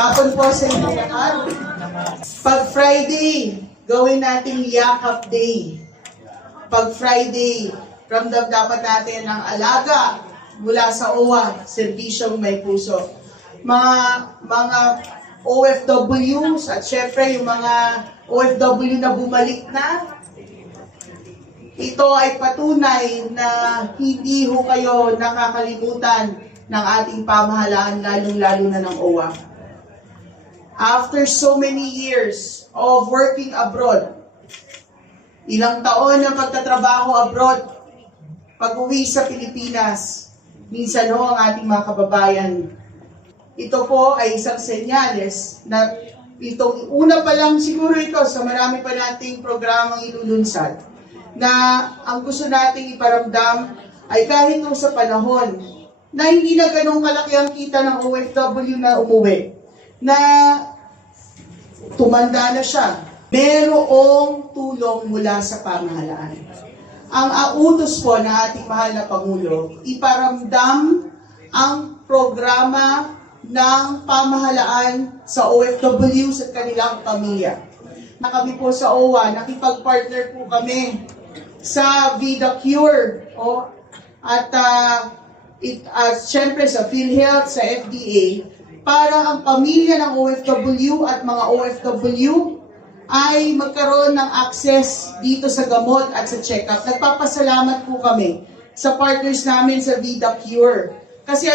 Hapon po sa inyo lahat. Pag Friday, gawin natin Yakap Day. Pag Friday, ramdam dapat natin ang alaga mula sa OWA, serbisyong may puso. Mga mga OFWs at syempre yung mga OFW na bumalik na, ito ay patunay na hindi ho kayo nakakalimutan ng ating pamahalaan, lalong-lalo na ng OWA. After so many years of working abroad, ilang taon ng pagtatrabaho abroad, pag-uwi sa Pilipinas, minsan ho ang ating mga kababayan, ito po ay isang senyales na itong una pa lang siguro ito sa marami pa nating programang ilulunsad na ang gusto nating iparamdam ay kahit nung sa panahon na hindi na ganong kalaki ang kita ng OFW na umuwi, na tumanda na siya, merong tulong mula sa pamahalaan. Ang autos po ng ating mahal na Pangulo, iparamdam ang programa ng pamahalaan sa OFW sa kanilang pamilya. Na kami po sa OWA, nakipag-partner po kami sa Vida Cure o at uh, it, uh, syempre sa PhilHealth, sa FDA, para ang pamilya ng OFW at mga OFW ay magkaroon ng access dito sa gamot at sa check-up. Nagpapasalamat po kami sa partners namin sa Vida Cure. Kasi